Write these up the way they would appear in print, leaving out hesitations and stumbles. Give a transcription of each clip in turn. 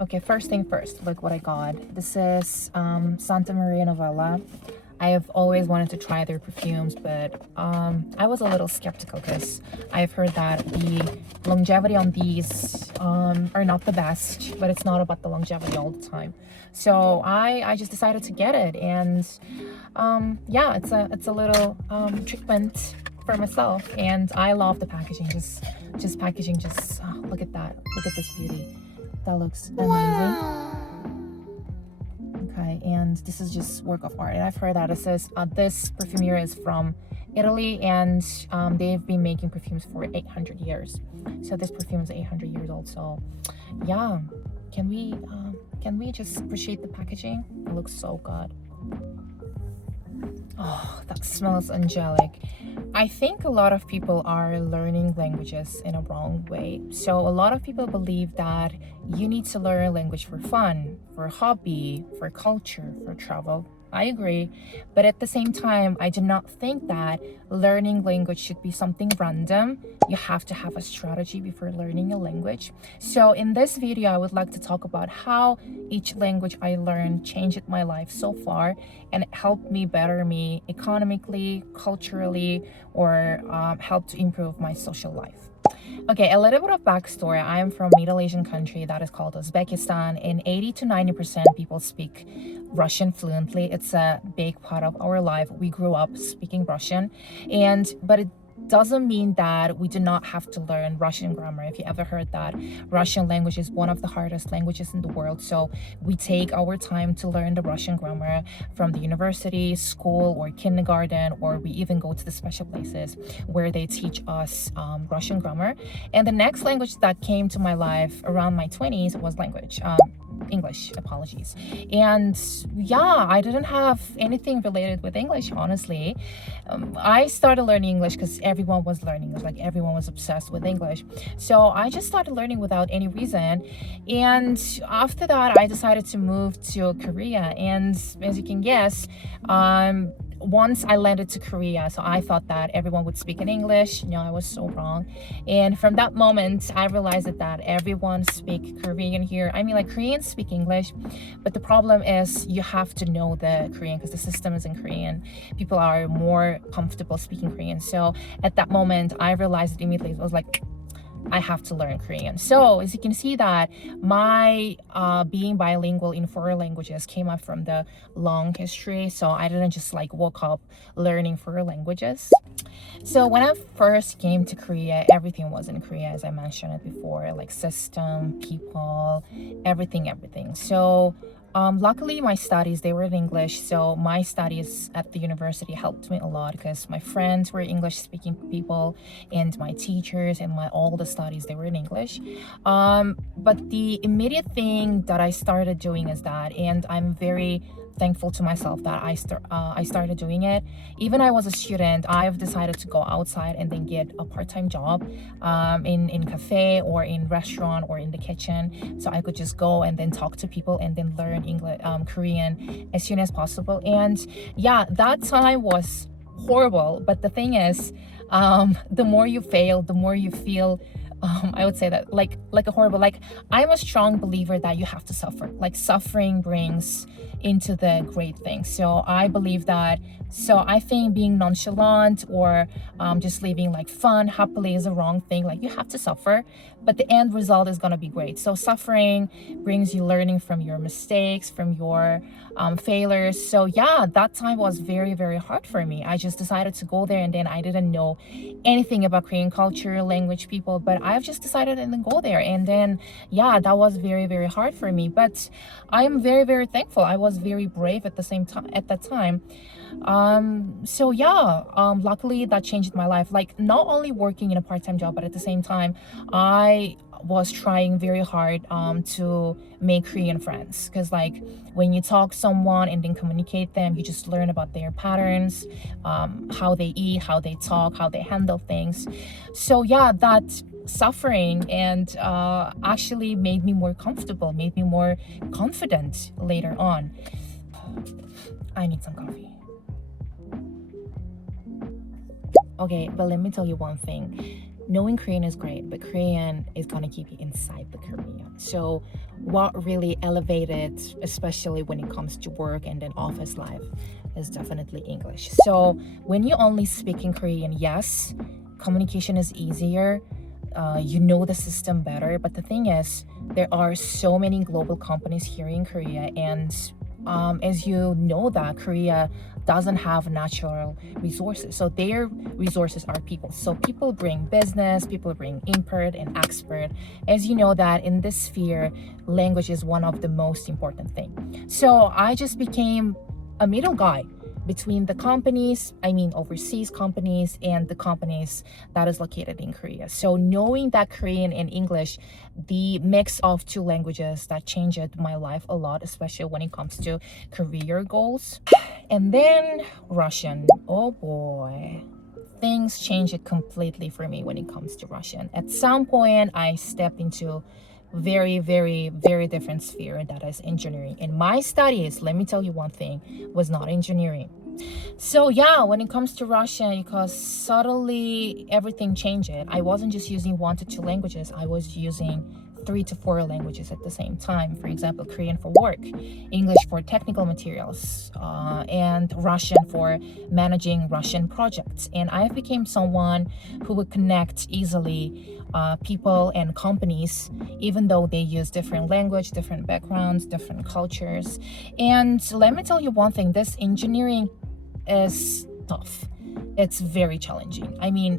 Okay, first thing first, look what I got. This is Santa Maria Novella. I have always wanted to try their perfumes, but I was a little skeptical because I've heard that the longevity on these are not the best, but it's not about the longevity all the time. So I just decided to get it, and yeah, it's a little treatment for myself, and I love the packaging. Just packaging. Just look at that. Look at this beauty. That looks amazing. Okay, and this is just work of art. And I've heard that it says this perfumery is from Italy, and they've been making perfumes for 800 years. So this perfume is 800 years old. So yeah, can we just appreciate the packaging? It looks so good. Oh, that smells angelic. I think a lot of people are learning languages in a wrong way. So a lot of people believe that you need to learn language for fun, for hobby, for culture, for travel. I agree, but at the same time, I do not think that learning language should be something random. You have to have a strategy before learning a language. So in this video, I would like to talk about how each language I learned changed my life so far, and it helped me better me economically, culturally, or helped to improve my social life. Okay, a little bit of backstory. I am from a Middle Asian country that is called Uzbekistan, and 80 to 90% people speak Russian fluently. It's a big part of our life. We grew up speaking Russian, but it doesn't mean that we do not have to learn Russian grammar. If you ever heard that, Russian language is one of the hardest languages in the world. So we take our time to learn the Russian grammar from the university, school, or kindergarten, or we even go to the special places where they teach us Russian grammar. And the next language that came to my life around my 20s was English, apologies. And yeah, I didn't have anything related with English, honestly. I started learning English because everyone was learning. It was like everyone was obsessed with English. So I just started learning without any reason. And after that, I decided to move to Korea. And as you can guess, once I landed to Korea, so I thought that everyone would speak in English. No, I was so wrong. And from that moment, I realized that everyone speak Korean here. I mean, like, Koreans speak English, but the problem is you have to know the Korean because the system is in Korean. People are more comfortable speaking Korean. So at that moment, I realized it immediately. I was like, I have to learn Korean. So as you can see that my being bilingual in four languages came up from the long history. So I didn't just like woke up learning four languages. So when I first came to Korea, everything was in Korea, as I mentioned it before, like system, people, everything. So luckily my studies, they were in English. So my studies at the university helped me a lot because my friends were English speaking people, and my teachers and all the studies, they were in English. But the immediate thing that I started doing is that, and I'm very thankful to myself that I started doing it. Even I was a student, I've decided to go outside and then get a part-time job in cafe or in restaurant or in the kitchen, so I could just go and then talk to people and then learn English, Korean as soon as possible. And yeah, that time was horrible, but the thing is, the more you fail, the more you feel, I would say that like a horrible, like, I'm a strong believer that you have to suffer. Like, suffering brings into the great things. So I believe that. So I think being nonchalant or just living like fun, happily is a wrong thing. Like, you have to suffer, but the end result is gonna be great. So suffering brings you learning from your mistakes, from your failures. So yeah, that time was very, very hard for me. I just decided to go there, and then I didn't know anything about Korean culture, language, people, but I've just decided and then go there. And then yeah, that was very, very hard for me, but I am very, very thankful. I was very brave at the same time at that time. So yeah, luckily that changed my life. Like, not only working in a part-time job, but at the same time I was trying very hard to make Korean friends, because like when you talk someone and then communicate them, you just learn about their patterns, how they eat, how they talk, how they handle things. So yeah, that suffering and actually made me more comfortable, made me more confident later on. I need some coffee. Okay, but let me tell you one thing. knowing Korean is great, but Korean is gonna keep you inside the Korea. So what really elevated, especially when it comes to work and then office life, is definitely English. So when you only speak in Korean, yes, communication is easier. You know the system better, but the thing is, there are so many global companies here in Korea, and as you know, that Korea doesn't have natural resources, so their resources are people. So people bring business, people bring import and export. As you know, that in this sphere, language is one of the most important thing. So I just became a middle guy between the companies, I mean overseas companies, and the companies that is located in Korea. So knowing that Korean and English, the mix of two languages, that changed my life a lot, especially when it comes to career goals. And then Russian, oh boy. Things changed completely for me when it comes to Russian. At some point, I stepped into very, very, very different sphere, that is engineering. And my studies, let me tell you one thing, was not engineering. So yeah, when it comes to Russian, because suddenly everything changed. I wasn't just using 1 to 2 languages, I was using 3 to 4 languages at the same time. For example, Korean for work, English for technical materials, and Russian for managing Russian projects. And I became someone who would connect easily people and companies, even though they use different language, different backgrounds, different cultures. And let me tell you one thing, this engineering is tough. It's very challenging. I mean,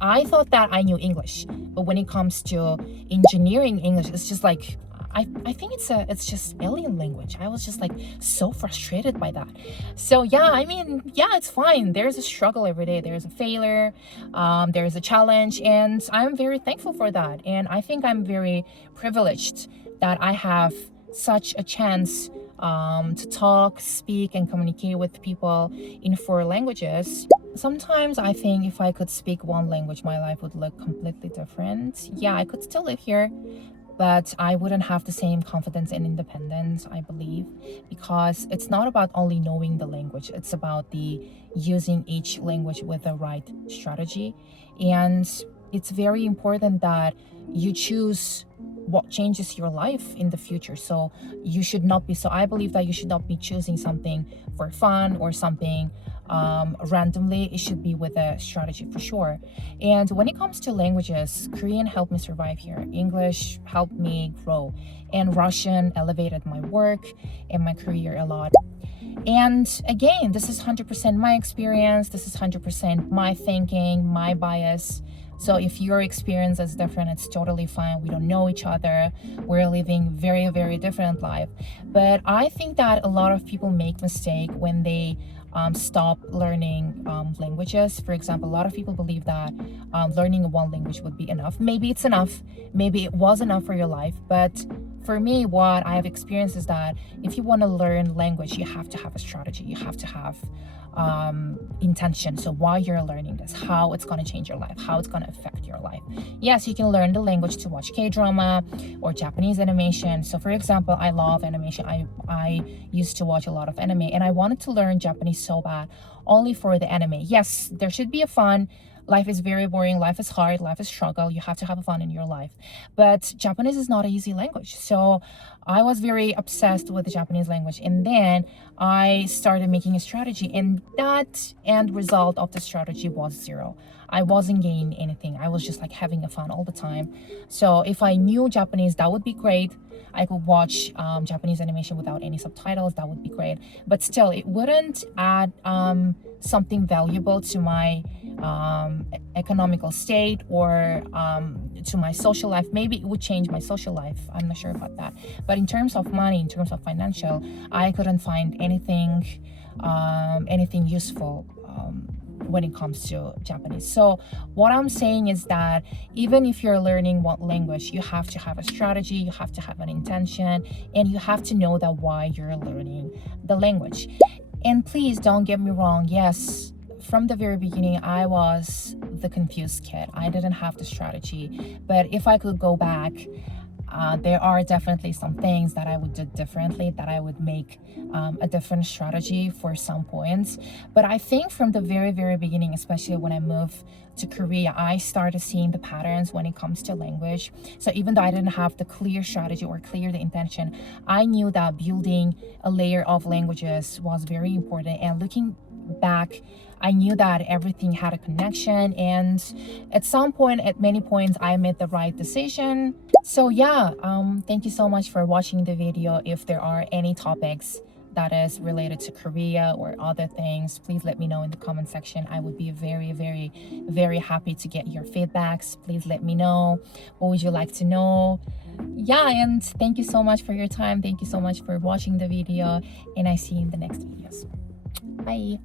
I thought that I knew English, but when it comes to engineering English, it's just like I think it's just alien language. I was just like so frustrated by that. So yeah, I mean, yeah, it's fine. There's a struggle every day. There's a failure, there's a challenge, and I'm very thankful for that. And I think I'm very privileged that I have such a chance to talk, speak, and communicate with people in 4 languages. Sometimes I think if I could speak one language, my life would look completely different. Yeah, I could still live here, but I wouldn't have the same confidence and independence, I believe, because it's not about only knowing the language, it's about the using each language with the right strategy. And it's very important that you choose what changes your life in the future. So you should not be, so I believe that you should not be choosing something for fun or something randomly. It should be with a strategy for sure. And when it comes to languages, Korean helped me survive here, English helped me grow, and Russian elevated my work and my career a lot. And again, this is 100% my experience, this is 100% my thinking, my bias. So if your experience is different, it's totally fine. We don't know each other. We're living very, very different life. But I think that a lot of people make mistake when they stop learning languages. For example, a lot of people believe that learning one language would be enough. Maybe it's enough. Maybe it was enough for your life. But for me, what I have experienced is that if you want to learn language, you have to have a strategy. You have to have intention. So why you're learning this, how it's going to change your life, how it's going to affect your life. Yes, you can learn the language to watch K-drama or Japanese animation. So for example, I love animation. I used to watch a lot of anime, and I wanted to learn Japanese so bad, only for the anime. Yes, there should be a fun. Life is very boring, life is hard, life is struggle. You have to have fun in your life. But Japanese is not an easy language. So I was very obsessed with the Japanese language. And then I started making a strategy, and that end result of the strategy was zero. I wasn't gaining anything. I was just like having a fun all the time. So if I knew Japanese, that would be great. I could watch Japanese animation without any subtitles. That would be great. But still, it wouldn't add something valuable to my economical state or to my social life. Maybe it would change my social life. I'm not sure about that. But in terms of money, in terms of financial, I couldn't find anything useful when it comes to Japanese. So what I'm saying is that even if you're learning one language, you have to have a strategy, you have to have an intention, and you have to know that why you're learning the language. And please don't get me wrong, yes, from the very beginning, I was the confused kid. I didn't have the strategy. But if I could go back, There are definitely some things that I would do differently, that I would make a different strategy for some points. But I think from the very, very beginning, especially when I moved to Korea, I started seeing the patterns when it comes to language. So even though I didn't have the clear strategy or clear the intention, I knew that building a layer of languages was very important. And looking back, I knew that everything had a connection, and at some point, at many points, I made the right decision. So yeah, thank you so much for watching the video. If there are any topics that is related to Korea or other things, please let me know in the comment section. I would be very, very, very happy to get your feedbacks. Please let me know. What would you like to know? Yeah, and thank you so much for your time. Thank you so much for watching the video, and I see you in the next videos. Bye.